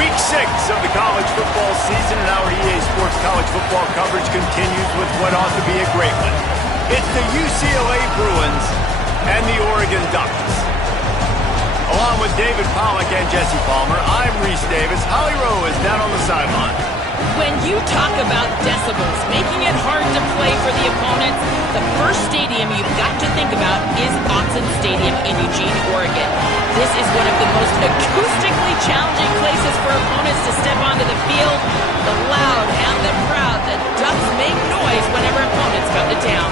Week 6 of the college football season, and our EA Sports college football coverage continues with what ought to be a great one. It's the UCLA Bruins and the Oregon Ducks. Along with David Pollack and Jesse Palmer, I'm Reese Davis. Holly Rowe is down on the sideline. When you talk about decibels, making it hard to play for the opponents, the first stadium you've got to think about is Autzen Stadium in Eugene, Oregon. This is one of the most acoustically challenging places for opponents to step onto the field. The loud and the proud, the Ducks make noise whenever opponents come to town.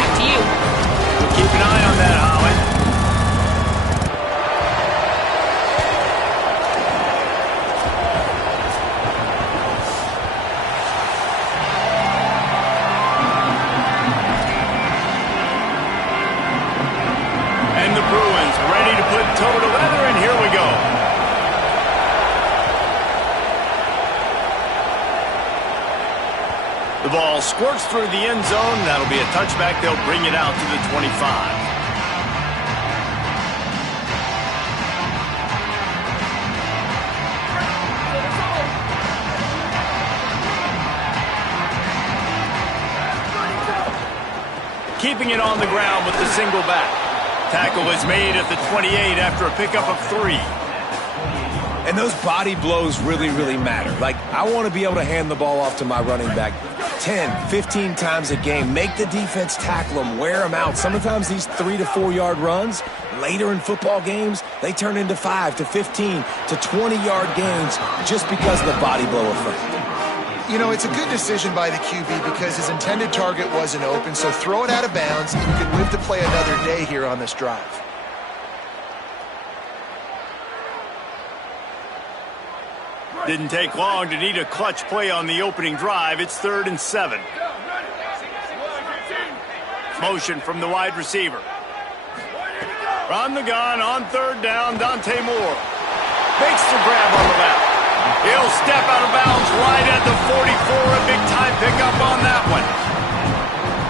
Back to you. We'll keep an eye on that, Holly. Toe to leather, and here we go. The ball squirts through the end zone. That'll be a touchback. They'll bring it out to the 25. Keeping it on the ground with the single back. Tackle is made at the 28 after a pickup of 3. And those body blows really, really matter. Like, I want to be able to hand the ball off to my running back 10, 15 times a game. Make the defense tackle them, wear them out. Sometimes these 3 to 4 yard runs, later in football games, they turn into 5 to 15 to 20 yard gains just because of the body blow effect. You know, it's a good decision by the QB because his intended target wasn't open, so throw it out of bounds, and you can live to play another day here on this drive. Didn't take long to need a clutch play on the opening drive. It's 3rd and 7. Motion from the wide receiver. From the gun on 3rd down, Dante Moore. Makes the grab on the left. He'll step out of bounds right at the 44. A big-time pickup on that one.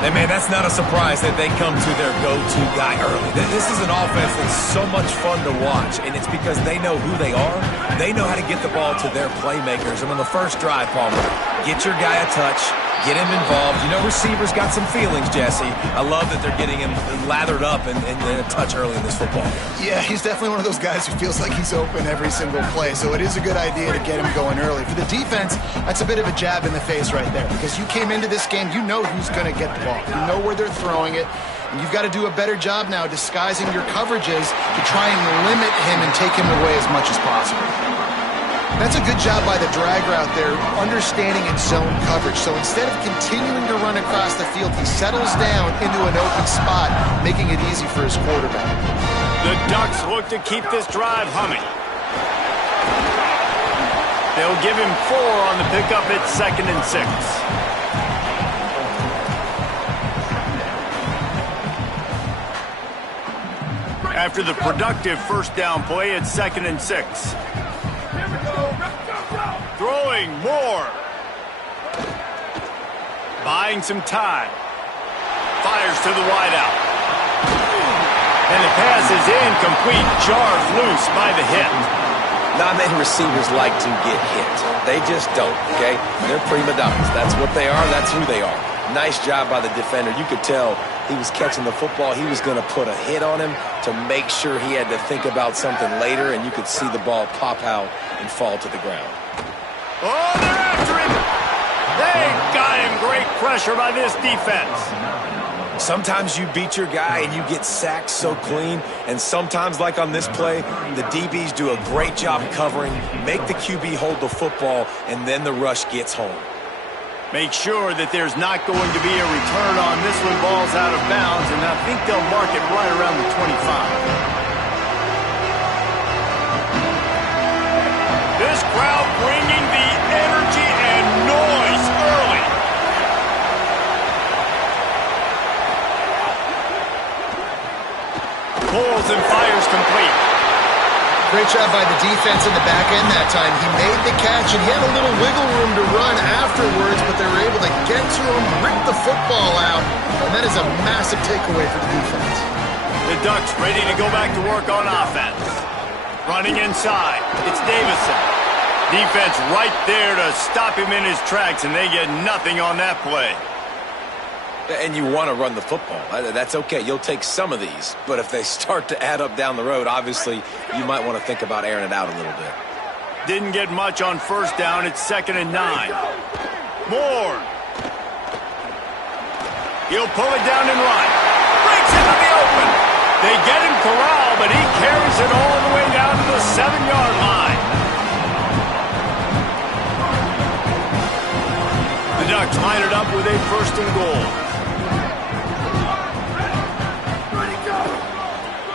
And, man, that's not a surprise that they come to their go-to guy early. This is an offense that's so much fun to watch, and it's because they know who they are. They know how to get the ball to their playmakers. And on the first drive, Palmer, get your guy a touch, get him involved. You know, receivers got some feelings, Jesse. I love that they're getting him lathered up and a touch early in this football game. Yeah, he's definitely one of those guys who feels like he's open every single play, so it is a good idea to get him going early. For the defense, that's a bit of a jab in the face right there because you came into this game, you know who's going to get the ball. You know where they're throwing it, and you've got to do a better job now disguising your coverages to try and limit him and take him away as much as possible. That's a good job by the drag route there, understanding its zone coverage. So instead of continuing to run across the field, he settles down into an open spot, making it easy for his quarterback. The Ducks look to keep this drive humming. They'll give him 4 on the pickup. It's 2nd and 6. After the productive first down play, it's 2nd and 6. Throwing more. Buying some time. Fires to the wideout. And the pass is incomplete. Jars loose by the hit. Not many receivers like to get hit. They just don't, okay? They're prima donnas. That's what they are. That's who they are. Nice job by the defender. You could tell he was catching the football. He was going to put a hit on him to make sure he had to think about something later, and you could see the ball pop out and fall to the ground. Oh, they're after him. They got him. Great pressure by this defense. Sometimes you beat your guy and you get sacked so clean, and sometimes, like on this play, the DBs do a great job covering, make the QB hold the football, and then the rush gets home. Make sure that there's not going to be a return on this one. Ball's out of bounds, and I think they'll mark it right around the 25. This crowd bringing the energy and noise early. Pulls and fires complete. Great job by the defense in the back end that time. He made the catch, and he had a little wiggle room to run afterwards, but they were able to get to him, rip the football out, and that is a massive takeaway for the defense. The Ducks ready to go back to work on offense. Running inside, it's Davison. Defense right there to stop him in his tracks, and they get nothing on that play. And you want to run the football. That's okay. You'll take some of these. But if they start to add up down the road, obviously you might want to think about airing it out a little bit. Didn't get much on first down. It's 2nd and 9. Moore. He'll pull it down and run. Breaks into the open. They get him corralled, but he carries it all the way down to the 7-yard line. The Ducks line it up with a 1st and goal.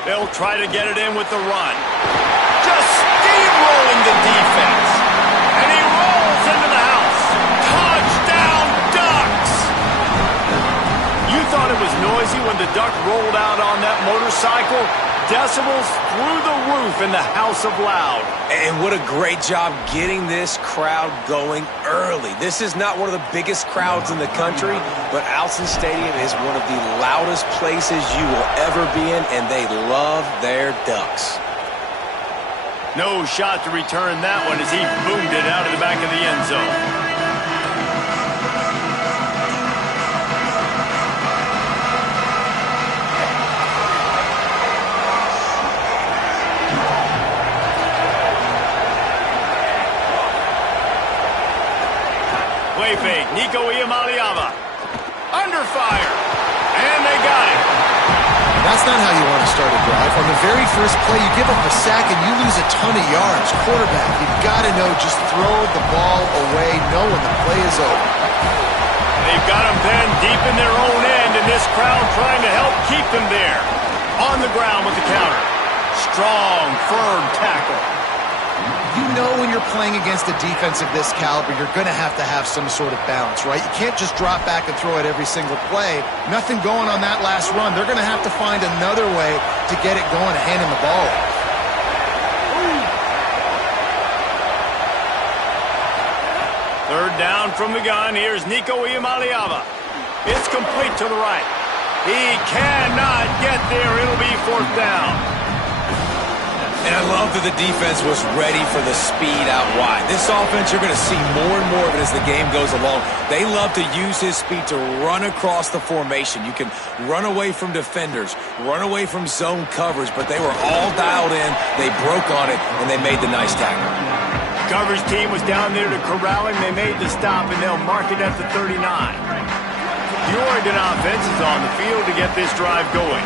They'll try to get it in with the run. Just steamrolling the defense. And he rolls into the house. Touchdown, Ducks! You thought it was noisy when the Duck rolled out on that motorcycle? Decibels through the roof in the House of Loud. And what a great job getting this crowd going early. This is not one of the biggest crowds in the country, but Alson Stadium is one of the loudest places you will ever be in, and they love their Ducks. No shot to return that one as he boomed it out of the back of the end zone. Fake. Nico Iamaleava. Under fire. And they got it. That's not how you want to start a drive. On the very first play, you give up a sack and you lose a ton of yards. Quarterback, you've got to know, just throw the ball away, know when the play is over. They've got them pinned deep in their own end, and this crowd trying to help keep them there. On the ground with the counter. Strong, firm tackle. You know when you're playing against a defense of this caliber, you're going to have some sort of balance, right? You can't just drop back and throw it every single play. Nothing going on that last run. They're going to have to find another way to get it going and hand him the ball. Third down from the gun. Here's Nico Iamaleava. It's complete to the right. He cannot get there. It'll be 4th down. And I love that the defense was ready for the speed out wide. This offense, you're going to see more and more of it as the game goes along. They love to use his speed to run across the formation. You can run away from defenders, run away from zone coverage, but they were all dialed in. They broke on it, and they made the nice tackle. Coverage team was down there to corral him. They made the stop, and they'll mark it at the 39. The Oregon offense is on the field to get this drive going.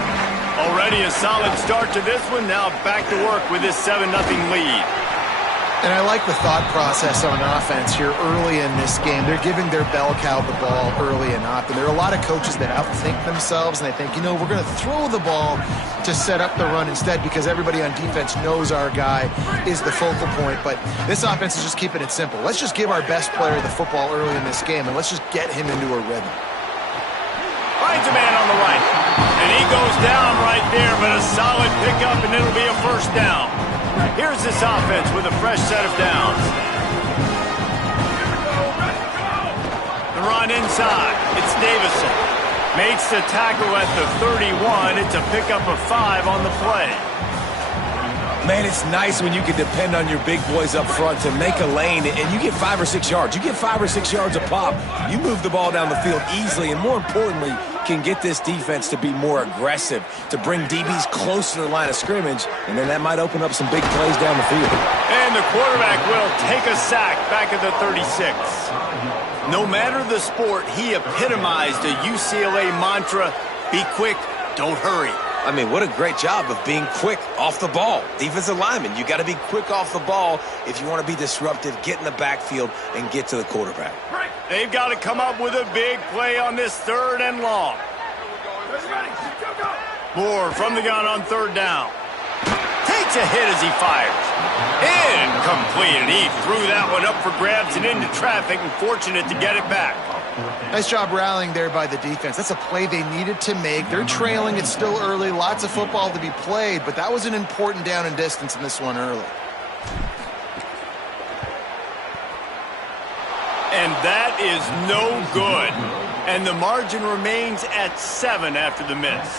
Already a solid start to this one. Now back to work with this 7-0 lead. And I like the thought process on offense here early in this game. They're giving their bell cow the ball early and often. There are a lot of coaches that outthink themselves, and they think, we're going to throw the ball to set up the run instead because everybody on defense knows our guy is the focal point. But this offense is just keeping it simple. Let's just give our best player the football early in this game, and let's just get him into a rhythm. Finds a man on the right. And he goes down right there, but a solid pickup, and it'll be a 1st down. Here's this offense with a fresh set of downs. The run inside. It's Davison. Makes the tackle at the 31. It's a pickup of 5 on the play. Man, it's nice when you can depend on your big boys up front to make a lane, and you get 5 or 6 yards. You get 5 or 6 yards a pop. You move the ball down the field easily, and more importantly, can get this defense to be more aggressive, to bring DBs close to the line of scrimmage, and then that might open up some big plays down the field. And the quarterback will take a sack back at the 36. No matter the sport, he epitomized a UCLA mantra, be quick, don't hurry. I mean, what a great job of being quick off the ball. Defensive lineman, you got to be quick off the ball if you want to be disruptive, get in the backfield, and get to the quarterback. They've got to come up with a big play on this 3rd and long. Moore from the gun on 3rd down. Takes a hit as he fires. Incomplete, and he threw that one up for grabs and into traffic, and fortunate to get it back. Nice job rallying there by the defense. That's a play they needed to make. They're trailing. It's still early. Lots of football to be played, but that was an important down and distance in this one early. And that is no good. And the margin remains at 7 after the miss.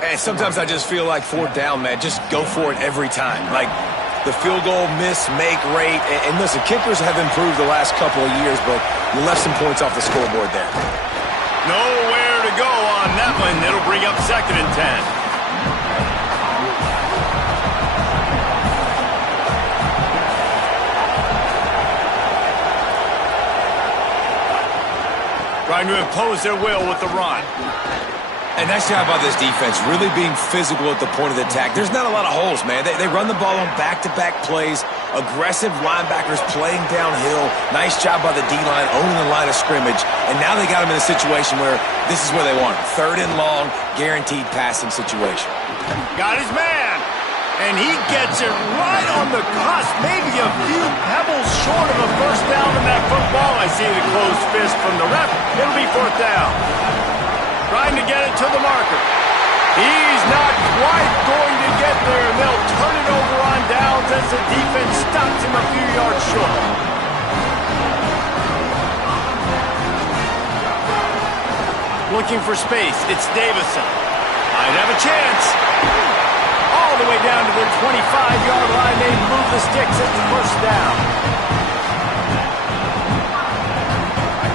Hey, sometimes I just feel like 4th down, man. Just go for it every time. Like, the field goal miss-make rate. And listen, kickers have improved the last couple of years, but you left some points off the scoreboard there. Nowhere to go on that one. It'll bring up 2nd and 10. Trying to impose their will with the run. And nice job by this defense, really being physical at the point of the attack. There's not a lot of holes, man. They run the ball on back-to-back plays, aggressive linebackers playing downhill. Nice job by the D-line, owning the line of scrimmage. And now they got him in a situation where this is where they want him. 3rd and long, guaranteed passing situation. Got his man. And he gets it right on the cusp, maybe a few pebbles short of a first down in that football. I see the closed fist from the ref. It'll be 4th down. Trying to get it to the marker. He's not quite going to get there, and they'll turn it over on downs as the defense stops him a few yards short. Looking for space. It's Davison. Might have a chance. All the way down to the 25-yard line. They move the sticks at the first down.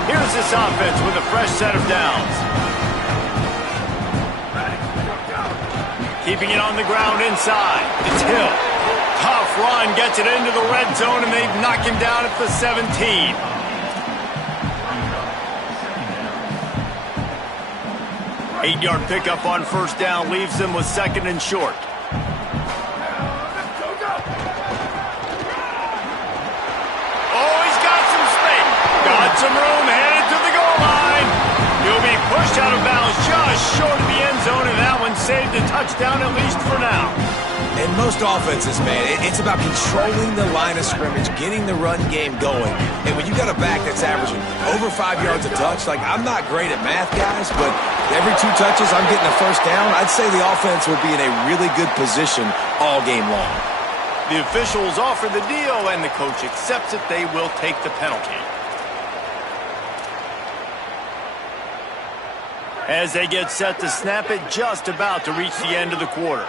Here's this offense with a fresh set of downs. Keeping it on the ground inside. It's Hill. Tough run. Gets it into the red zone, and they knock him down at the 17. Eight-yard pickup on first down leaves them with 2nd and short. Some room, headed to the goal line. He'll be pushed out of bounds just short of the end zone, and that one saved a touchdown at least for now. In most offenses, man, it's about controlling the line of scrimmage, getting the run game going. And when you got a back that's averaging over 5 yards a touch, like, I'm not great at math, guys, but every 2 touches I'm getting a first down, I'd say the offense will be in a really good position all game long. The officials offer the deal, and the coach accepts it. They will take the penalty. As they get set to snap it, just about to reach the end of the quarter.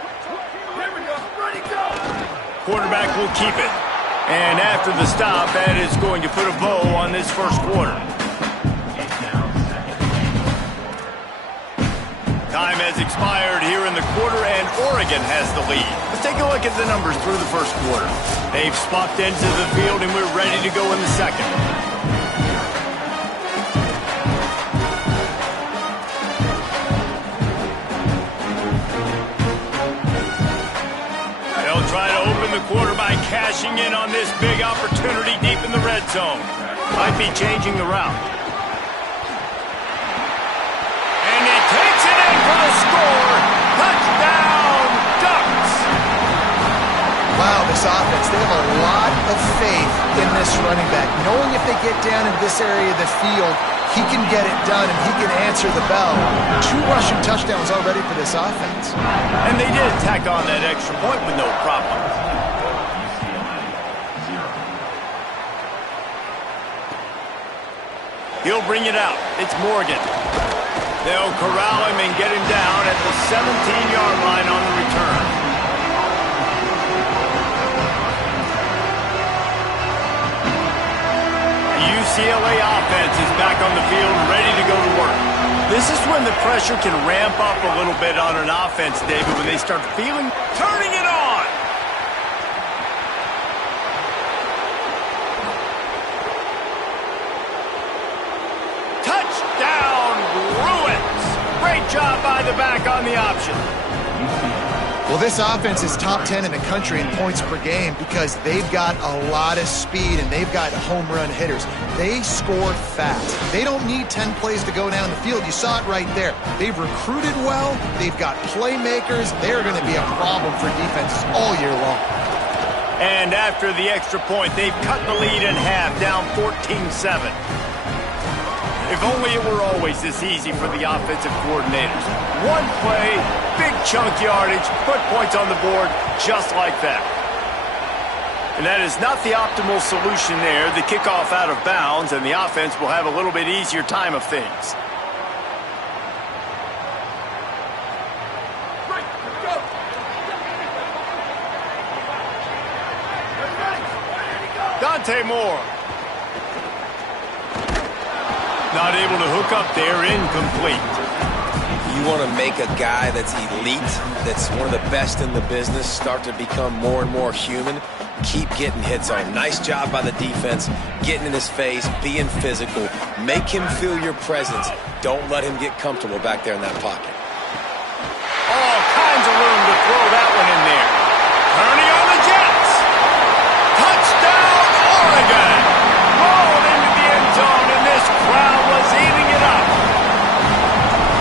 Quarterback will keep it. And after the stop, that is going to put a bow on this first quarter. Time has expired here in the quarter, and Oregon has the lead. Let's take a look at the numbers through the first quarter. They've swapped into the field, and we're ready to go in the second. Try to open the quarter by cashing in on this big opportunity deep in the red zone. Might be changing the route. And he takes it in for the score. Touchdown, Ducks! Wow, this offense, they have a lot of faith in this running back. Knowing if they get down in this area of the field, he can get it done and he can answer the bell. 2 rushing touchdowns already for this offense. And they did tack on that extra point with no problem. He'll bring it out. It's Morgan. They'll corral him and get him down at the 17-yard line on the return. UCLA offense is back on the field, ready to go to work. This is when the pressure can ramp up a little bit on an offense, David, when they start feeling, turning it on. Touchdown, Bruins. Great job by the back on the option. Well, this offense is top 10 in the country in points per game because they've got a lot of speed and they've got home run hitters. They score fast. They don't need 10 plays to go down the field. You saw it right there. They've recruited well. They've got playmakers. They're going to be a problem for defenses all year long. And after the extra point, they've cut the lead in half, down 14-7. If only it were always this easy for the offensive coordinators. One play, big chunk yardage, put points on the board just like that. And that is not the optimal solution there. The kickoff out of bounds, and the offense will have a little bit easier time of things. Moore. Not able to hook up there, incomplete. You want to make a guy that's elite, that's one of the best in the business, start to become more and more human, keep getting hits on him. Nice job by the defense, getting in his face, being physical. Make him feel your presence. Don't let him get comfortable back there in that pocket. All kinds of room to throw that one in there. Turning on the Jets. Touchdown, Oregon. Rolled into the end zone, and this crowd was eating it up.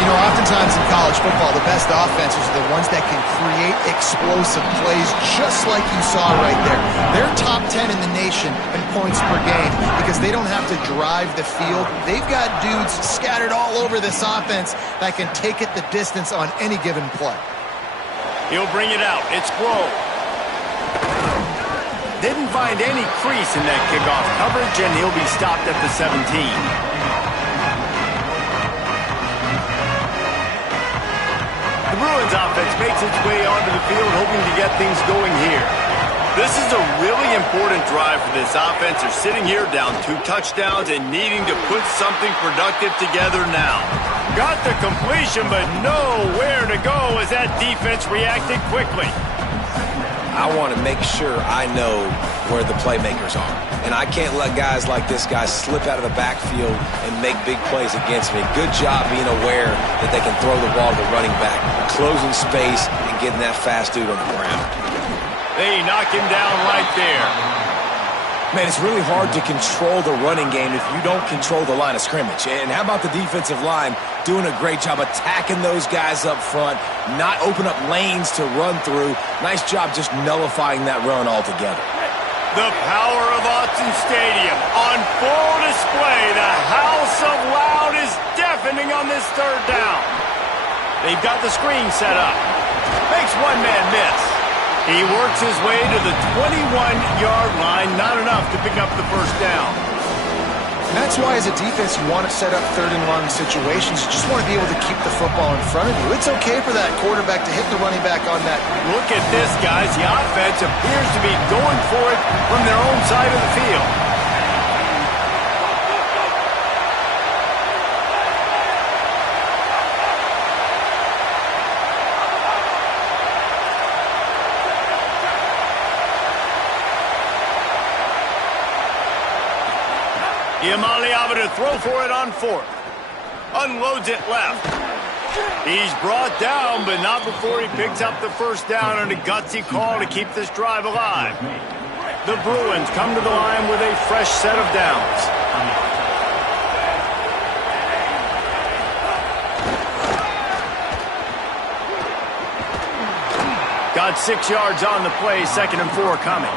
You know, oftentimes in college football, the best offenses are the ones that can create explosive plays, just like you saw right there. They're top 10 in the nation in points per game because they don't have to drive the field. They've got dudes scattered all over this offense that can take it the distance on any given play. He'll bring it out. It's Grove. Didn't find any crease in that kickoff coverage, and he'll be stopped at the 17. The Bruins offense makes its way onto the field, hoping to get things going here. This is a really important drive for this offense. They're sitting here down 2 touchdowns and needing to put something productive together now. Got the completion, but nowhere to go as that defense reacted quickly. I want to make sure I know where the playmakers are. And I can't let guys like this guy slip out of the backfield and make big plays against me. Good job being aware that they can throw the ball to the running back, closing space, and getting that fast dude on the ground. They knock him down right there. Man, it's really hard to control the running game if you don't control the line of scrimmage. And how about the defensive line doing a great job attacking those guys up front, not open up lanes to run through. Nice job just nullifying that run altogether. The power of Autzen Stadium on full display. The house of loud is deafening on this third down. They've got the screen set up. Makes one man miss. He works his way to the 21-yard line. Not enough to pick up the first down. And that's why as a defense you want to set up third and long situations. You just want to be able to keep the football in front of you. It's okay for that quarterback to hit the running back on that. Look at this, guys. The offense appears to be going for it from their own side of the field. Ncaa to throw for it on 4th. Unloads it left. He's brought down, but not before he picks up the first down on a gutsy call to keep this drive alive. The Bruins come to the line with a fresh set of downs. Got 6 yards on the play, 2nd and 4 coming.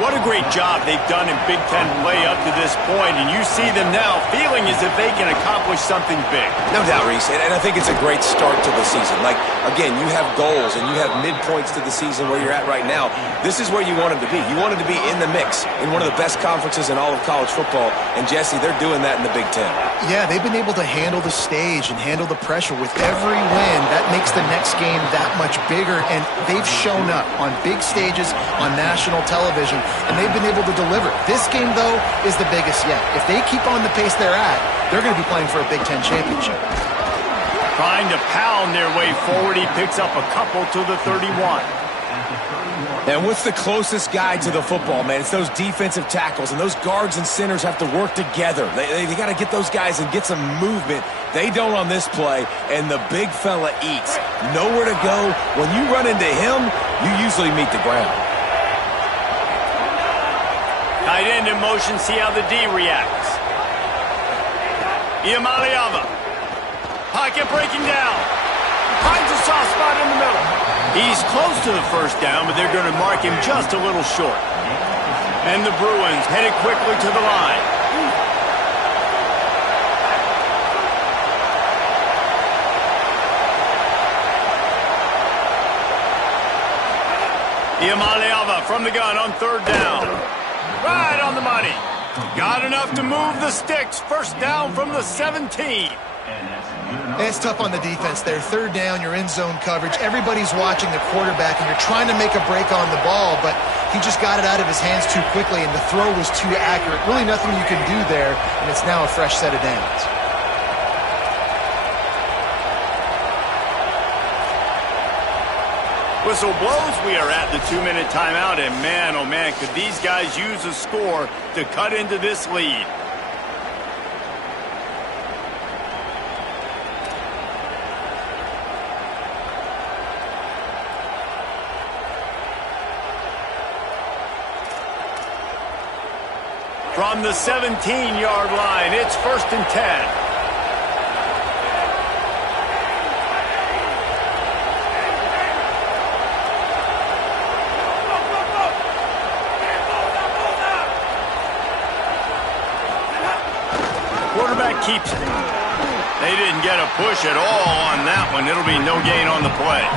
What a great job they've done in Big Ten play up to this point, and you see them now feeling as if they can accomplish something big. No doubt, Reese, and I think it's a great start to the season. Like, again, you have goals and you have midpoints to the season where you're at right now. This is where you want them to be. You want them to be in the mix in one of the best conferences in all of college football, and Jesse, they're doing that in the Big Ten. Yeah, they've been able to handle the stage and handle the pressure with every win. That makes the next game that much bigger, and they've shown up on big stages on national television, and they've been able to deliver. This game, though, is the biggest yet. If they keep on the pace they're at, they're going to be playing for a Big Ten championship. Trying to pound their way forward, he picks up a couple to the 31. And what's the closest guy to the football, man? It's those defensive tackles, and those guards and centers have to work together. They got to get those guys and get some movement. They don't on this play, and the big fella eats. Nowhere to go. When you run into him, you usually meet the ground. Tight end in motion, see how the D reacts. Ncaa. Pocket breaking down. Finds a soft spot in the middle. He's close to the first down, but they're going to mark him just a little short. And the Bruins headed quickly to the line. Ncaa from the gun on 3rd down. Right on the money. Got enough to move the sticks. First down from the 17. It's tough on the defense there. Third down, you're in zone coverage. Everybody's watching the quarterback, and you're trying to make a break on the ball, but he just got it out of his hands too quickly, and the throw was too accurate. Really nothing you can do there, and it's now a fresh set of downs. Whistle blows. We are at the 2-minute timeout, and man, oh man, could these guys use a score to cut into this lead. From the 17-yard line, it's 1st and 10. Quarterback keeps it. They didn't get a push at all on that one. It'll be no gain on the play.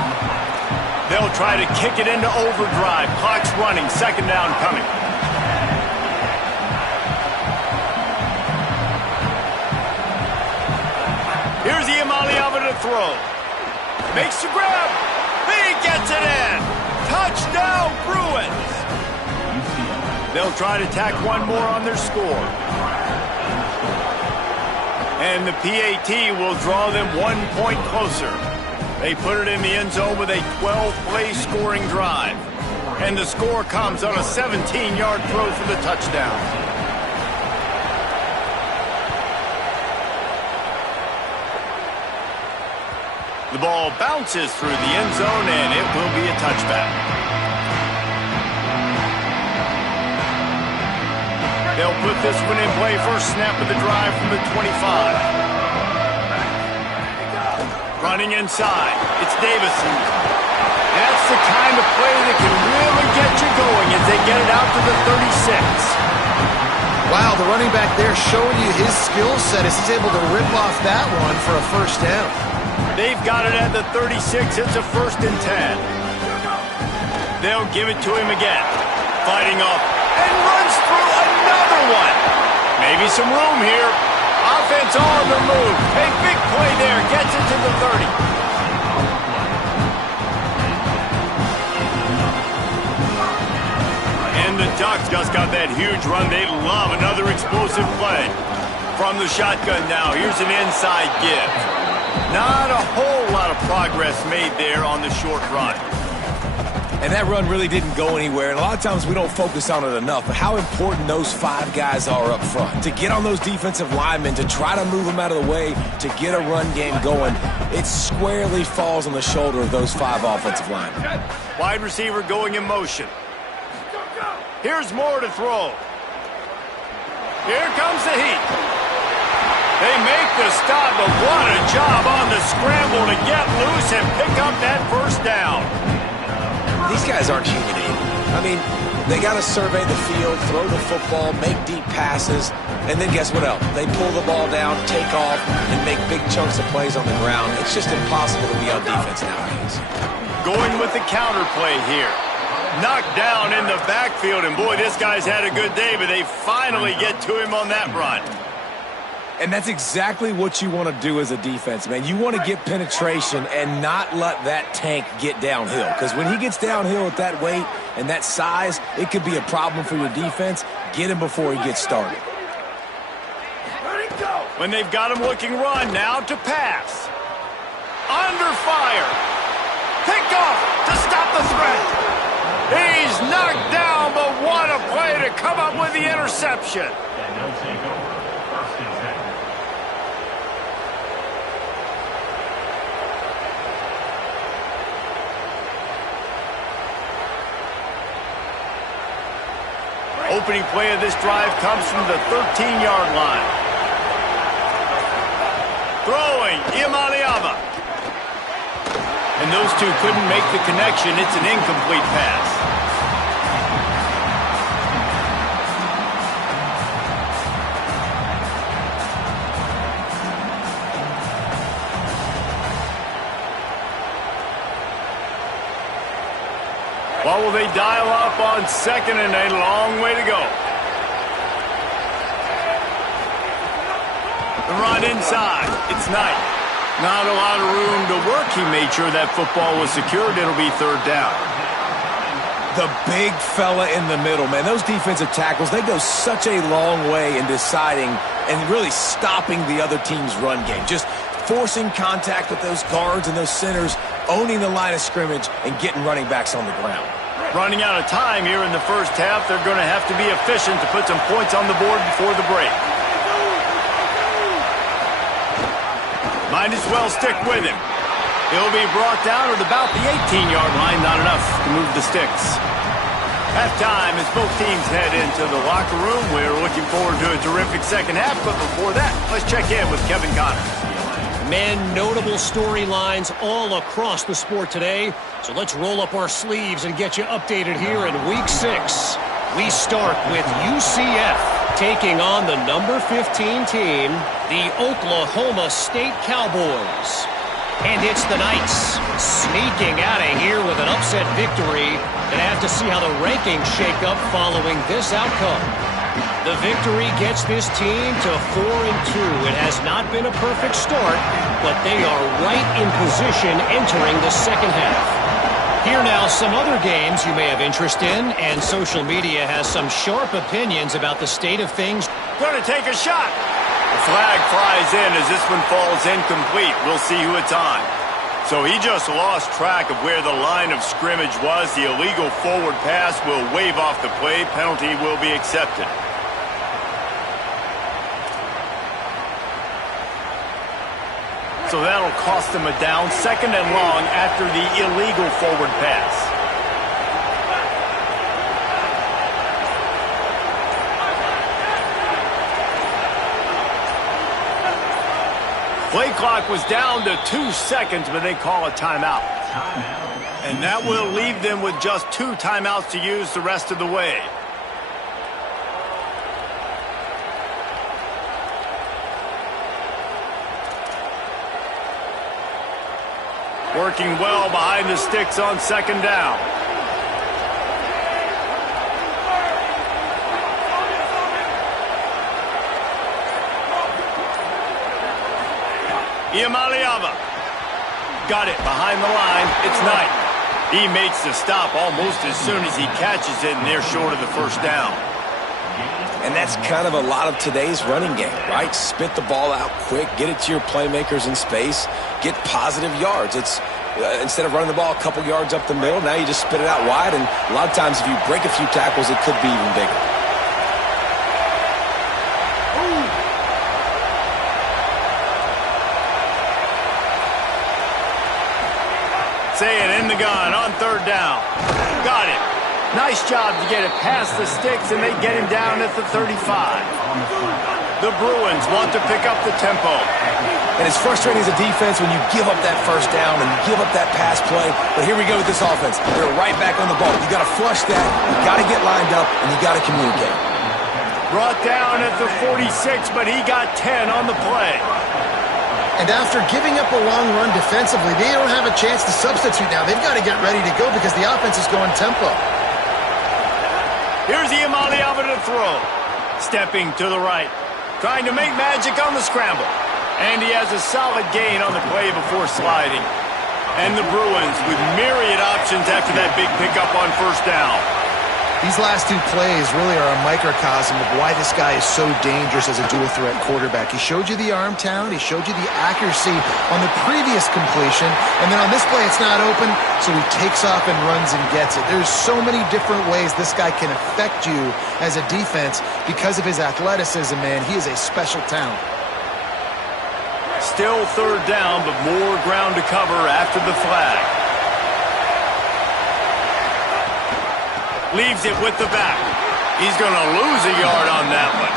They'll try to kick it into overdrive. Clock's running. 2nd down coming. Here's Ncaa to throw. Makes the grab. He gets it in. Touchdown, Bruins. They'll try to tack one more on their score. And the PAT will draw them 1 point closer. They put it in the end zone with a 12-play scoring drive. And the score comes on a 17-yard throw for the touchdown. The ball bounces through the end zone, and it will be a touchback. They'll put this one in play. First snap of the drive from the 25. Running inside. It's Davison. That's the kind of play that can really get you going as they get it out to the 36. Wow, the running back there showing you his skill set as he's able to rip off that one for a first down. They've got it at the 36. It's a 1st and 10. They'll give it to him again. Fighting off and runs through another one. Maybe some room here. Offense on the move. A big play there. Gets it to the 30. And the Ducks just got that huge run. They love another explosive play. From the shotgun now. Here's an inside give. Not a whole lot of progress made there on the short run. And that run really didn't go anywhere. And a lot of times we don't focus on it enough. But how important those 5 guys are up front. To get on those defensive linemen, to try to move them out of the way, to get a run game going, it squarely falls on the shoulder of those 5 offensive linemen. Wide receiver going in motion. Here's Moore to throw. Here comes the heat. They make the stop, but what a job on the scramble to get loose and pick up that first down. These guys aren't human either. I mean, they got to survey the field, throw the football, make deep passes, and then guess what else? They pull the ball down, take off, and make big chunks of plays on the ground. It's just impossible to be on defense nowadays. Going with the counter play here. Knocked down in the backfield, and boy, this guy's had a good day, but they finally get to him on that run. And that's exactly what you want to do as a defense, man. You want to get penetration and not let that tank get downhill. Because when he gets downhill at that weight and that size, it could be a problem for your defense. Get him before he gets started. When they've got him looking run, now to pass. Under fire. Pick off to stop the threat. He's knocked down, but what a play to come up with the interception. Opening play of this drive comes from the 13-yard line. Throwing, Ncaa. And those two couldn't make the connection. It's an incomplete pass. Well, will they dial up on second and a long way to go? The run inside. It's Knight. Not a lot of room to work. He made sure that football was secured. It'll be third down. The big fella in the middle, man. Those defensive tackles, they go such a long way in deciding and really stopping the other team's run game. Just forcing contact with those guards and those centers, owning the line of scrimmage, and getting running backs on the ground. Running out of time here in the first half. They're going to have to be efficient to put some points on the board before the break. Might as well stick with him. He'll be brought down at about the 18-yard line. Not enough to move the sticks. Halftime as both teams head into the locker room. We're looking forward to a terrific second half, but before that, let's check in with Kevin Connors. Man, notable storylines all across the sport today. So let's roll up our sleeves and get you updated here in Week 6. We start with UCF taking on the number 15 team, the Oklahoma State Cowboys. And it's the Knights sneaking out of here with an upset victory. Gonna have to see how the rankings shake up following this outcome. The victory gets this team to 4-2. It has not been a perfect start, but they are right in position entering the second half. Here now, some other games you may have interest in, and social media has some sharp opinions about the state of things. Gonna take a shot. The flag flies in as this one falls incomplete. We'll see who it's on. So he just lost track of where the line of scrimmage was. The illegal forward pass will wave off the play. Penalty will be accepted. So that'll cost them a down, 2nd and long after the illegal forward pass. Play clock was down to 2 seconds, but they call a timeout. And that will leave them with just 2 timeouts to use the rest of the way. Working well behind the sticks on 2nd down. Iamaleava got it behind the line. It's Knight. He makes the stop almost as soon as he catches it, and they're short of the first down. And that's kind of a lot of today's running game, right? Spit the ball out quick, get it to your playmakers in space, get positive yards. It's instead of running the ball a couple yards up the middle, now you just spit it out wide, and a lot of times if you break a few tackles, it could be even bigger. Saying in the gun on 3rd down. Got it. Nice job to get it past the sticks, and they get him down at the 35. The Bruins want to pick up the tempo. And it's frustrating as a defense when you give up that first down and you give up that pass play. But here we go with this offense. They're right back on the ball. You got to flush that. You got to get lined up, and you got to communicate. Brought down at the 46, but he got 10 on the play. And after giving up a long run defensively, they don't have a chance to substitute now. They've got to get ready to go because the offense is going tempo. Here's Iamaleava to throw. Stepping to the right. Trying to make magic on the scramble. And he has a solid gain on the play before sliding. And the Bruins with myriad options after that big pickup on 1st down. These last 2 plays really are a microcosm of why this guy is so dangerous as a dual-threat quarterback. He showed you the arm talent. He showed you the accuracy on the previous completion. And then on this play, it's not open, so he takes off and runs and gets it. There's so many different ways this guy can affect you as a defense because of his athleticism, man. He is a special talent. Still 3rd down, but more ground to cover after the flag. Leaves it with the back. He's going to lose a yard on that one.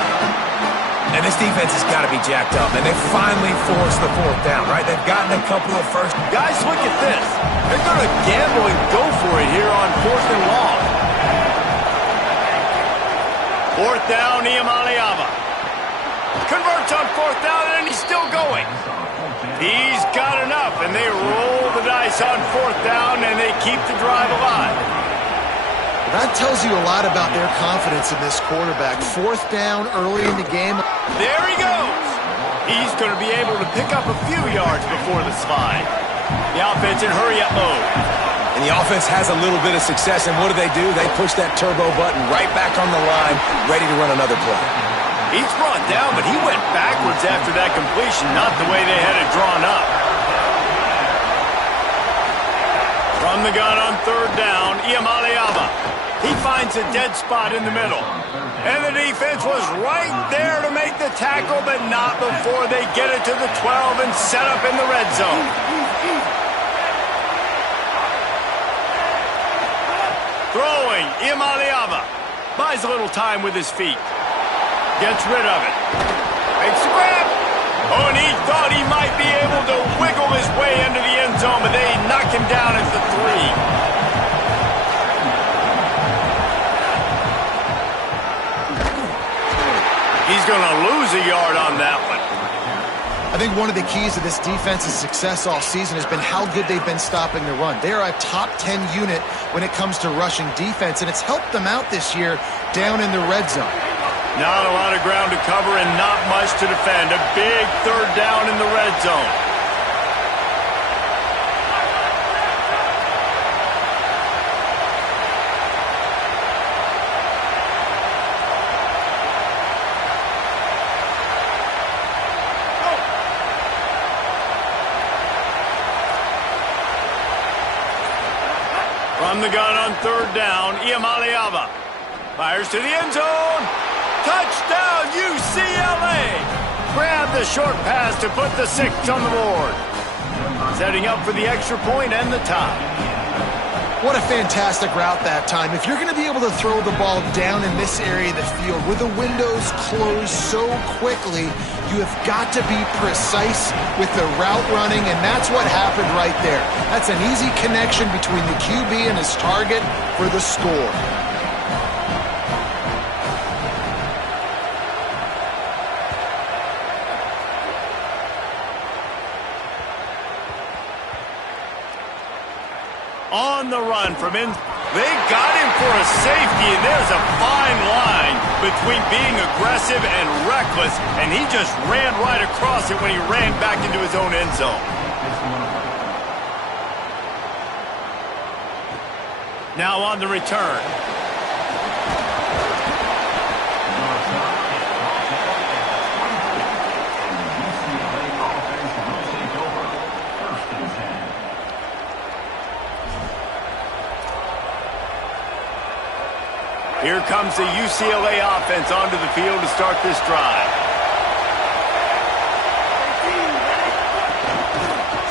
And this defense has got to be jacked up. And they finally forced the 4th down, right? They've gotten a couple of first. Guys, look at this. They're going to gamble and go for it here on 4th and long. 4th down, Iamaleava. Converts on 4th down, and he's still going. He's got enough, and they roll the dice on 4th down, and they keep the drive alive. That tells you a lot about their confidence in this quarterback. 4th down early in the game. There he goes. He's going to be able to pick up a few yards before the slide. The offense in hurry-up mode. And the offense has a little bit of success, and what do? They push that turbo button right back on the line, ready to run another play. He's brought down, but he went backwards after that completion, not the way they had it drawn up. From the gun on third down, Ucla. He finds a dead spot in the middle. And the defense was right there to make the tackle, but not before they get it to the 12 and set up in the red zone. Throwing, Ucla buys a little time with his feet. Gets rid of it. Makes a grab. Oh, and he thought he might be able to wiggle his way into the end zone, but they knock him down at the 3. He's going to lose a yard on that one. I think one of the keys to this defense's success all season has been how good they've been stopping the run. They are a top 10 unit when it comes to rushing defense, and it's helped them out this year down in the red zone. Not a lot of ground to cover and not much to defend. A big third down in the red zone. From the gun on third down, Ucla fires to the end zone. Touchdown, UCLA! Grab the short pass to put the 6 on the board. Setting up for the extra point and the tie. What a fantastic route that time. If you're going to be able to throw the ball down in this area of the field where the windows close so quickly, you have got to be precise with the route running, and that's what happened right there. That's an easy connection between the QB and his target for the score. On the run from in. They got him for a safety, and there's a fine line between being aggressive and reckless, and he just ran right across it when he ran back into his own end zone. Now on the return. Here comes the UCLA offense onto the field to start this drive.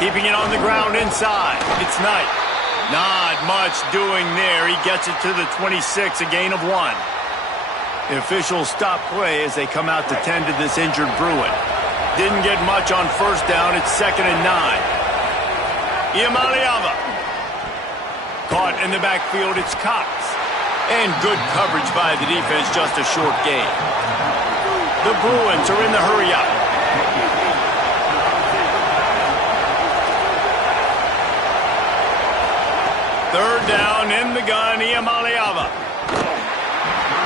Keeping it on the ground inside. It's Knight. Not much doing there. He gets it to the 26, a gain of 1. The officials stop play as they come out to tend to this injured Bruin. Didn't get much on first down. It's 2nd and 9. Ucla. Caught in the backfield. It's Cox. And good coverage by the defense, just a short gain. The Bruins are in the hurry-up. Third down in the gun, Ucla.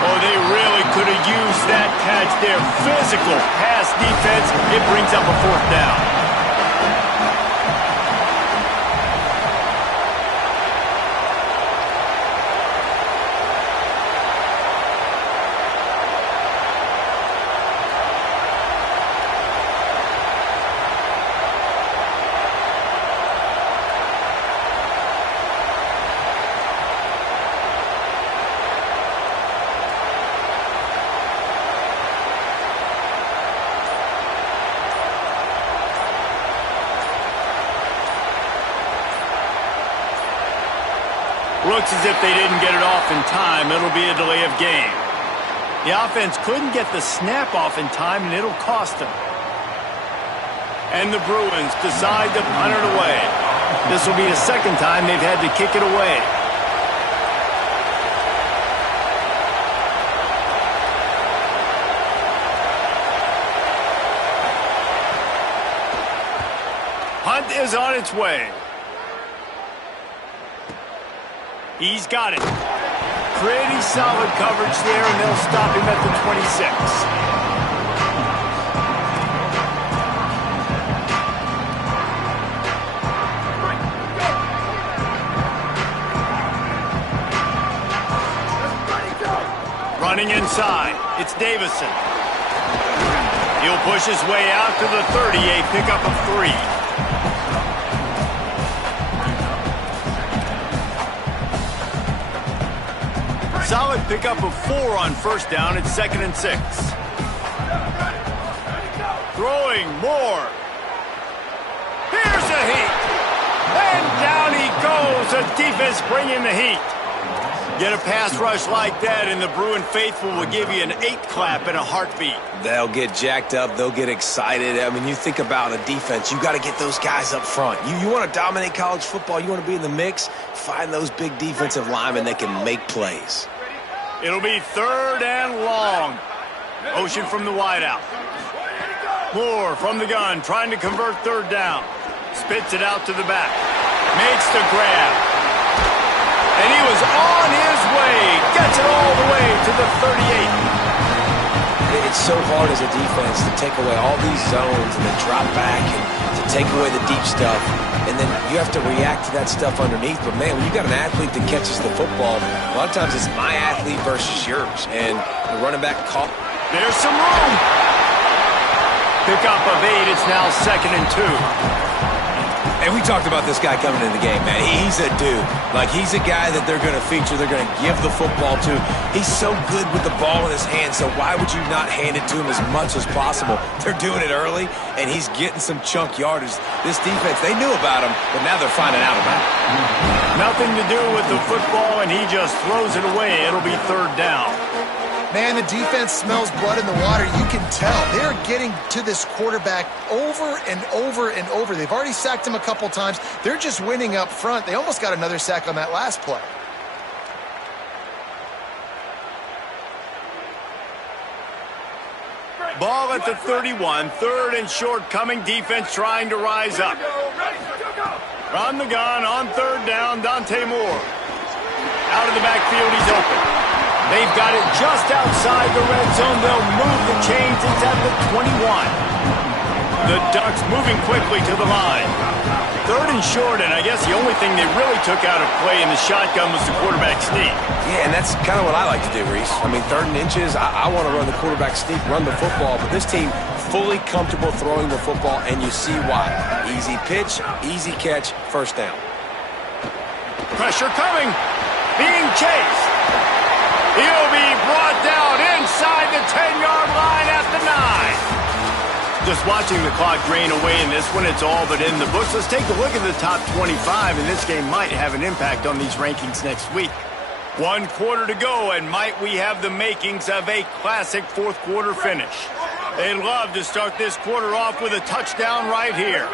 Oh, they really could have used that catch there. Physical pass defense. It brings up a 4th down. Looks as if they didn't get it off in time. It'll be a delay of game. The offense couldn't get the snap off in time, and it'll cost them. And the Bruins decide to punt it away. This will be the 2nd time they've had to kick it away. Punt is on its way. He's got it. Pretty solid coverage there, and they'll stop him at the 26. Running inside, it's Davison. He'll push his way out to the 30, a pickup of 3. Solid pickup of 4 on first down. It's 2nd and 6. Throwing more. Here's a heat. And down he goes. The defense bringing the heat. Get a pass rush like that, and the Bruin faithful will give you an 8 clap in a heartbeat. They'll get jacked up. They'll get excited. I mean, you think about a defense. You got to get those guys up front. You want to dominate college football. You want to be in the mix. Find those big defensive linemen that can make plays. It'll be 3rd and long. Motion from the wideout. Moore from the gun, trying to convert 3rd down. Spits it out to the back. Makes the grab. And he was on his way. Gets it all the way to the 38. It's so hard as a defense to take away all these zones and then drop back and to take away the deep stuff. And then you have to react to that stuff underneath. But, man, when you got an athlete that catches the football, a lot of times it's my athlete versus yours. And the running back caught. There's some room. Pickup of 8. It's now 2nd and 2. And we talked about this guy coming into the game, man. He's a dude. Like, he's a guy that they're going to feature, they're going to give the football to. He's so good with the ball in his hand, so why would you not hand it to him as much as possible? They're doing it early, and he's getting some chunk yardage. This defense, they knew about him, but now they're finding out about it. Nothing to do with the football, and he just throws it away. It'll be 3rd down. Man, the defense smells blood in the water. You can tell. They're getting to this quarterback over and over and over. They've already sacked him a couple times. They're just winning up front. They almost got another sack on that last play. Ball at the 31. 3rd and short coming. Defense trying to rise up. Run the gun on 3rd down. Dante Moore. Out of the backfield, he's open. They've got it just outside the red zone. They'll move the chains. It's at the 21. The Ducks moving quickly to the line. 3rd and short, and I guess the only thing they really took out of play in the shotgun was the quarterback sneak. Yeah, and that's kind of what I like to do, Reese. I mean, 3rd and inches, I want to run the quarterback sneak, run the football, but this team fully comfortable throwing the football, and you see why. Easy pitch, easy catch, 1st down. Pressure coming. Being chased. He'll be brought down inside the 10-yard line at the 9. Just watching the clock drain away in this one, it's all but in the books. Let's take a look at the top 25, and this game might have an impact on these rankings next week. 1 quarter to go, and might we have the makings of a classic 4th quarter finish. They'd love to start this quarter off with a touchdown right here.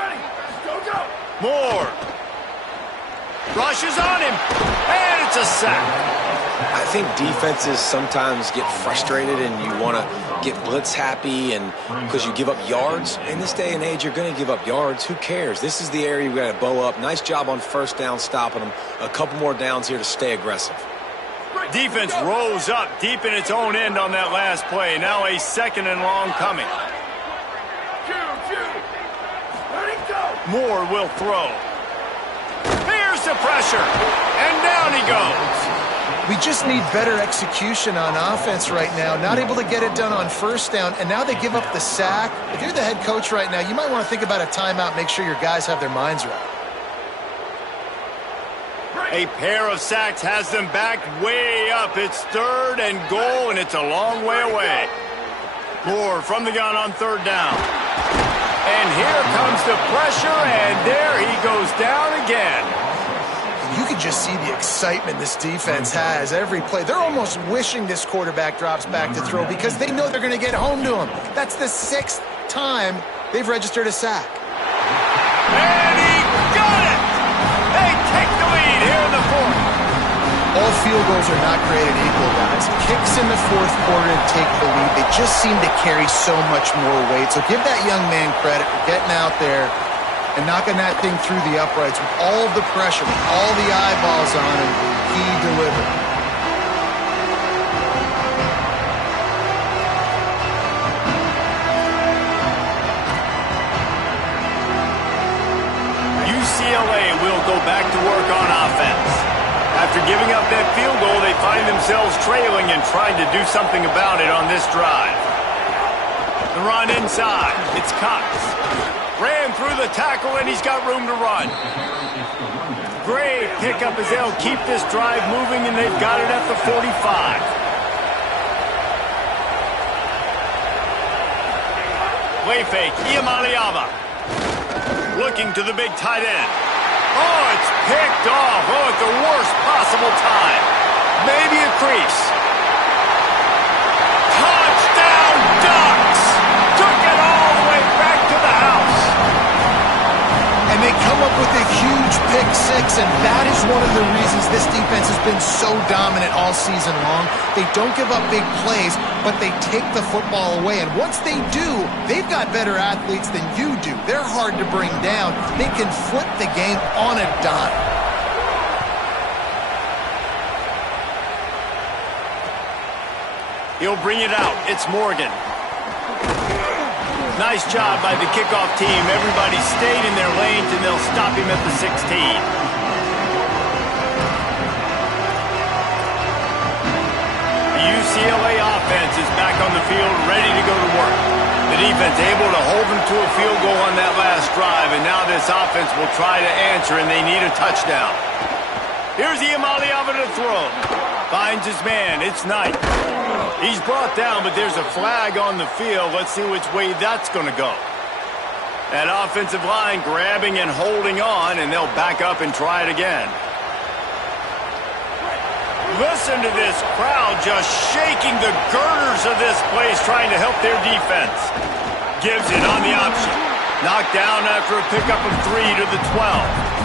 Moore. Rushes on him, and it's a sack. I think defenses sometimes get frustrated and you want to get blitz happy and because you give up yards. In this day and age, you're going to give up yards. Who cares? This is the area we got to bow up. Nice job on 1st down stopping them. A couple more downs here to stay aggressive. Defense rose up deep in its own end on that last play. Now a 2nd and long coming. Moore will throw. Here's the pressure. And down he goes. We just need better execution on offense right now. Not able to get it done on 1st down, and now they give up the sack. If you're the head coach right now, you might want to think about a timeout, make sure your guys have their minds right. A pair of sacks has them back way up. It's 3rd and goal, and it's a long way away. Moore from the gun on 3rd down. And here comes the pressure, and there he goes down again. You can just see the excitement this defense has every play. They're almost wishing this quarterback drops back to throw because they know they're going to get home to him. That's the 6th time they've registered a sack. And he got it! They take the lead here in the 4th. All field goals are not created equal, guys. Kicks in the 4th quarter and take the lead. They just seem to carry so much more weight. So give that young man credit for getting out there and knocking that thing through the uprights with all of the pressure, with all the eyeballs on him. He delivered. UCLA will go back to work on offense. After After giving up that field goal, they find themselves trailing and trying to do something about it on this drive. The run inside. It's Cox. Ran through the tackle, and he's got room to run. Great pickup as they'll keep this drive moving, and they've got it at the 45. Play fake. Iamaleava. Looking to the big tight end. Oh, it's picked off. Oh, at the worst possible time. Maybe a crease. Touchdown, Ducks! Took it all the way back to the house. And they come up with a huge pick six, and that is one of the reasons this defense has been so dominant all season long. They don't give up big plays, but they take the football away. And once they do, they've got better athletes than you do. They're hard to bring down. They can flip the game on a dime. He'll bring it out. It's Morgan. Nice job by the kickoff team. Everybody stayed in their lanes, and they'll stop him at the 16. The UCLA offense is back on the field, ready to go to work. The defense able to hold them to a field goal on that last drive, and now this offense will try to answer, and they need a touchdown. Here's Iamaleava to throw. Finds his man. It's Knight. He's brought down, but there's a flag on the field. Let's see which way that's going to go. That offensive line grabbing and holding on, and they'll back up and try it again. Listen to this crowd just shaking the girders of this place, trying to help their defense. Gives it on the option. Knocked down after a pickup of 3 to the 12.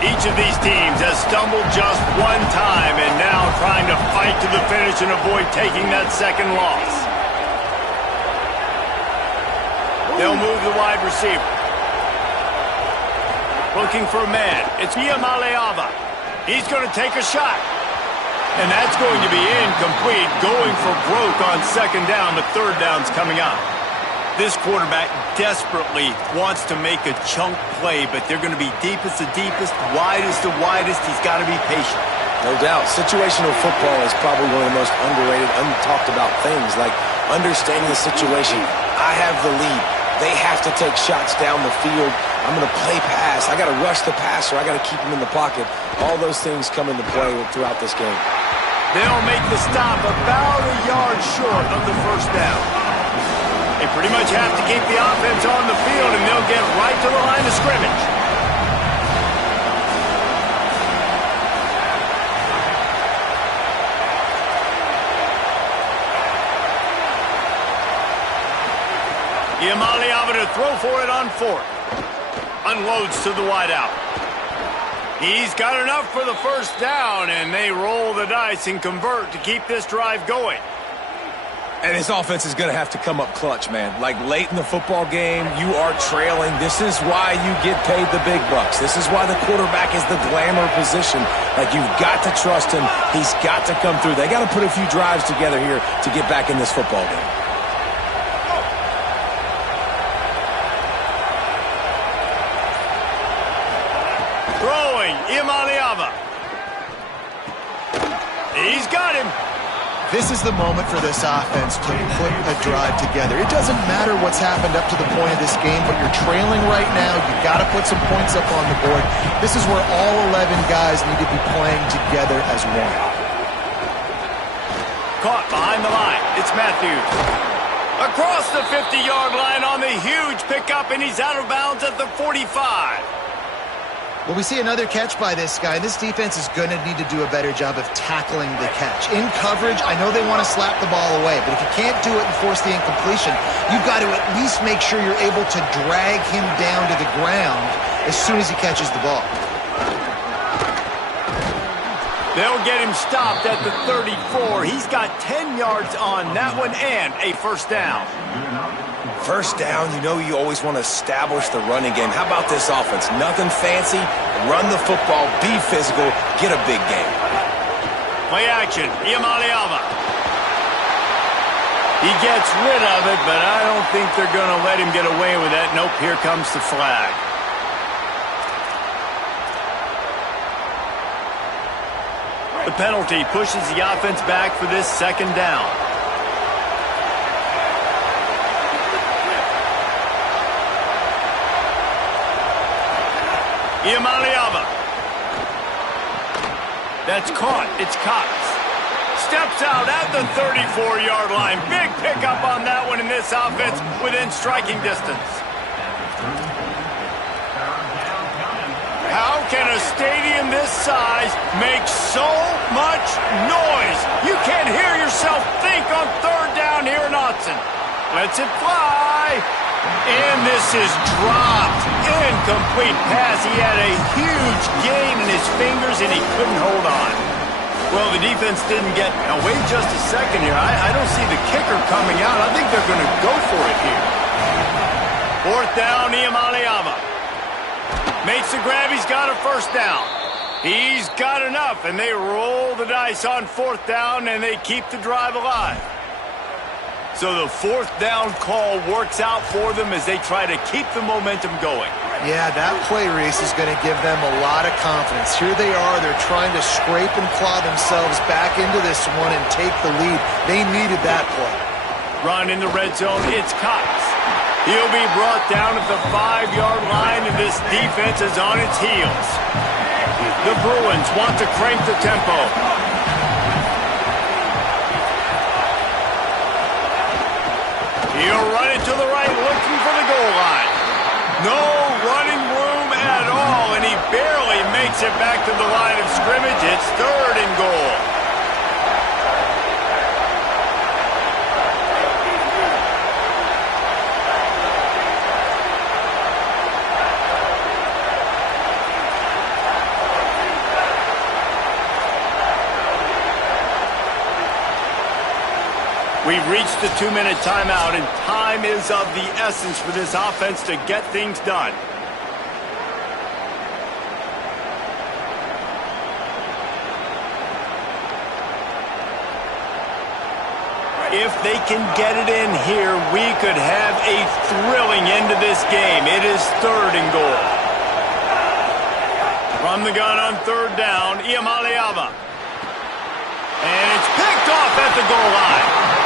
Each of these teams has stumbled just one time and now trying to fight to the finish and avoid taking that second loss. They'll move the wide receiver. Looking for a man. It's Iamaleava. He's going to take a shot. And that's going to be incomplete, going for broke on second down, but third down's coming up. This quarterback desperately wants to make a chunk play, but they're going to be deepest to deepest, widest to widest. He's got to be patient. No doubt. Situational football is probably one of the most underrated, untalked about things, like understanding the situation. I have the lead. They have to take shots down the field. I'm going to play pass. I got to rush the passer. I got to keep him in the pocket. All those things come into play throughout this game. They'll make the stop about a yard short of the first down. They pretty much have to keep the offense on the field, and they'll get right to the line of scrimmage. Iamaleava to throw for it on fourth. Unloads to the wideout. He's got enough for the first down, and they roll the dice and convert to keep this drive going. And his offense is going to have to come up clutch, man. Like late in the football game, you are trailing. This is why you get paid the big bucks. This is why the quarterback is the glamour position. Like, you've got to trust him. He's got to come through. They got to put a few drives together here to get back in this football game. Throwing, Iamaleava. He's got him. This is the moment for this offense to put a drive together. It doesn't matter what's happened up to the point of this game, but you're trailing right now. You've got to put some points up on the board. This is where all 11 guys need to be playing together as one. Caught behind the line. It's Matthews. Across the 50-yard line on the huge pickup, and he's out of bounds at the 45. Well, we see another catch by this guy. This defense is going to need to do a better job of tackling the catch. In coverage, I know they want to slap the ball away, but if you can't do it and force the incompletion, you've got to at least make sure you're able to drag him down to the ground as soon as he catches the ball. They'll get him stopped at the 34. He's got 10 yards on that one and a first down. First down, you know you always want to establish the running game. How about this offense? Nothing fancy. Run the football, be physical, get a big game. Play action, Iamaleava. He gets rid of it, but I don't think they're going to let him get away with that. Nope, here comes the flag. The penalty pushes the offense back for this second down. Iamaleava. That's caught. It's Cox. Steps out at the 34-yard line. Big pickup on that one in this offense within striking distance. How can a stadium this size make so much noise? You can't hear yourself think on third down here in Autzen. Lets it fly. And this is dropped. Incomplete pass. He had a huge gain in his fingers, and he couldn't hold on. Well, the defense didn't get... Now, wait just a second here. I don't see the kicker coming out. I think they're going to go for it here. Fourth down, Iamaleava. Makes the grab. He's got a first down. He's got enough, and they roll the dice on fourth down, and they keep the drive alive. So the fourth down call works out for them as they try to keep the momentum going. Yeah, that play, Reese, is going to give them a lot of confidence. Here they are. They're trying to scrape and claw themselves back into this one and take the lead. They needed that play. Run in the red zone. It's Cox. He'll be brought down at the 5-yard line, and this defense is on its heels. The Bruins want to crank the tempo. He'll run it to the right, looking for the goal line. No running room at all, and he barely makes it back to the line of scrimmage. It's third and goal. We've reached the 2-minute timeout, and time is of the essence for this offense to get things done. If they can get it in here, we could have a thrilling end to this game. It is third and goal. From the gun on third down, Iamaleava. And it's picked off at the goal line.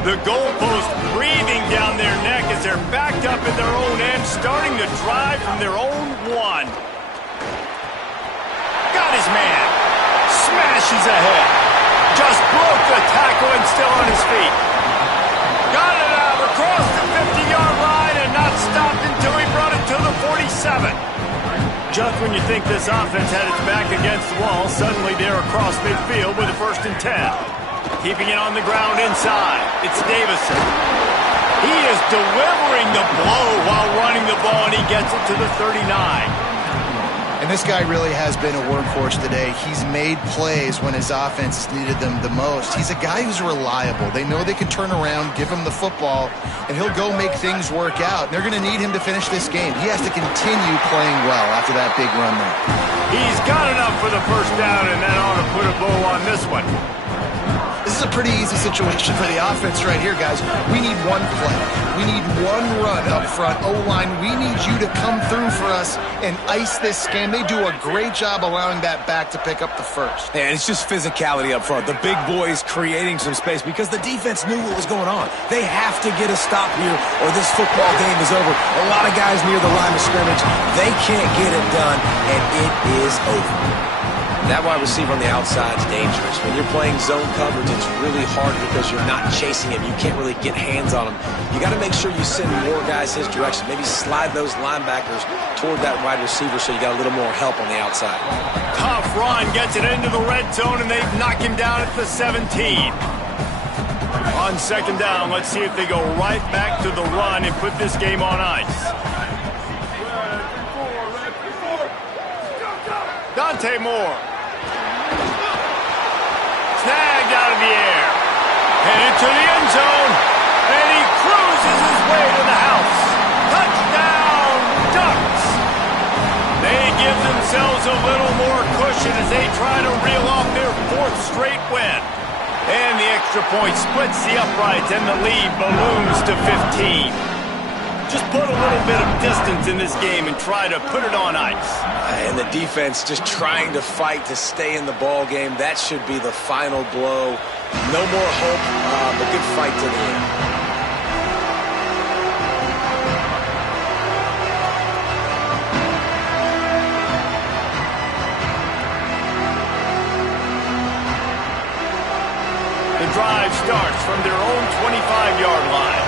The goalpost breathing down their neck as they're backed up in their own end, starting to drive from their own one. Got his man. Smashes ahead. Just broke the tackle and still on his feet. Got it out across the 50-yard line and not stopped until he brought it to the 47. Just when you think this offense had its back against the wall, suddenly they're across midfield with a 1st and 10. Keeping it on the ground inside. It's Davison. He is delivering the blow while running the ball, and he gets it to the 39. And this guy really has been a workhorse today. He's made plays when his offense has needed them the most. He's a guy who's reliable. They know they can turn around, give him the football, and he'll go make things work out. They're going to need him to finish this game. He has to continue playing well after that big run there. He's got enough for the first down, and that ought to put a bow on this one. This is a pretty easy situation for the offense right here, guys. We need one play. We need one run up front. O-line, we need you to come through for us and ice this game. They do a great job allowing that back to pick up the first. And it's just physicality up front. The big boys creating some space because the defense knew what was going on. They have to get a stop here or this football game is over. A lot of guys near the line of scrimmage. They can't get it done, and it is over. That wide receiver on the outside is dangerous. When you're playing zone coverage, it's really hard because you're not chasing him. You can't really get hands on him. You got to make sure you send more guys his direction. Maybe slide those linebackers toward that wide receiver so you got a little more help on the outside. Tough run gets it into the red zone, and they knock him down at the 17. On second down, let's see if they go right back to the run and put this game on ice. Dante Moore. Snagged out of the air. Headed to the end zone. And he cruises his way to the house. Touchdown, Ducks. They give themselves a little more cushion as they try to reel off their 4th straight win. And the extra point splits the uprights, and the lead balloons to 15. Just put a little bit of distance in this game and try to put it on ice. And the defense just trying to fight to stay in the ball game. That should be the final blow. No more hope, but good fight to the end. The drive starts from their own 25-yard line.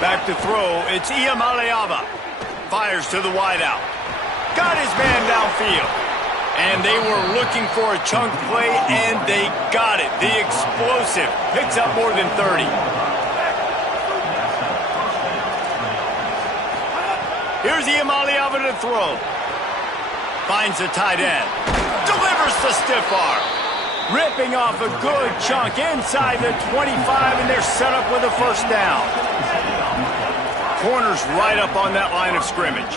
Back to throw, it's Ncaa. Fires to the wideout. Got his man downfield. And they were looking for a chunk play, and they got it. The explosive picks up more than 30. Here's Ncaa to throw. Finds the tight end. Delivers the stiff arm. Ripping off a good chunk inside the 25, and they're set up with a first down. Corner's right up on that line of scrimmage.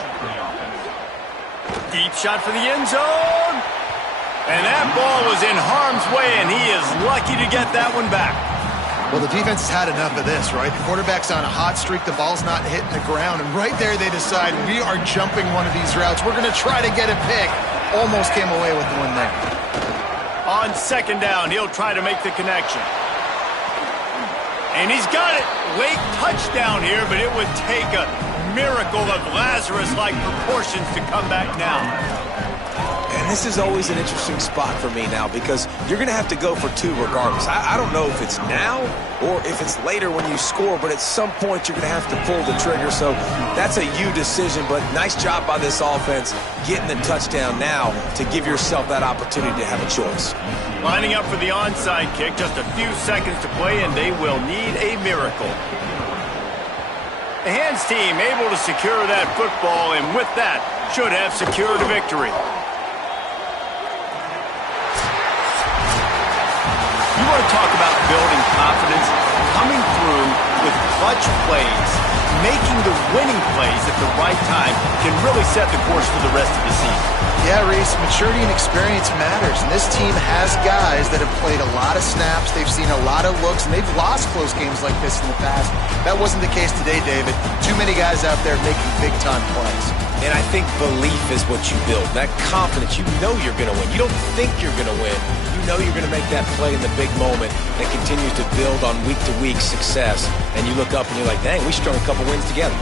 Deep shot for the end zone. And that ball was in harm's way, and he is lucky to get that one back. Well, the defense has had enough of this, right? The quarterback's on a hot streak. The ball's not hitting the ground. And right there, they decide, we are jumping one of these routes. We're going to try to get a pick. Almost came away with the one there. On second down, he'll try to make the connection. And he's got it. Late touchdown here, but it would take a miracle of Lazarus-like proportions to come back now. And this is always an interesting spot for me now because you're going to have to go for 2 regardless. I don't know if it's now or if it's later when you score, but at some point you're going to have to pull the trigger. So that's a you decision, but nice job by this offense getting the touchdown now to give yourself that opportunity to have a choice. Lining up for the onside kick, just a few seconds to play, and they will need a miracle. The hands team able to secure that football, and with that, should have secured a victory. You want to talk about building confidence? Coming through with clutch plays, making the winning plays at the right time can really set the course for the rest of the season. Yeah, Reese, maturity and experience matters, and this team has guys that have played a lot of snaps, they've seen a lot of looks, and they've lost close games like this in the past. That wasn't the case today, David. Too many guys out there making big-time plays. And I think belief is what you build, that confidence. You know you're going to win. You don't think you're going to win. You know you're going to make that play in the big moment that continues to build on week-to-week success. And you look up and you're like, dang, we strung a couple wins together.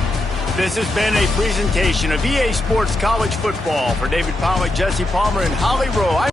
This has been a presentation of EA Sports College Football. For David Pollack, Jesse Palmer, and Holly Rowe.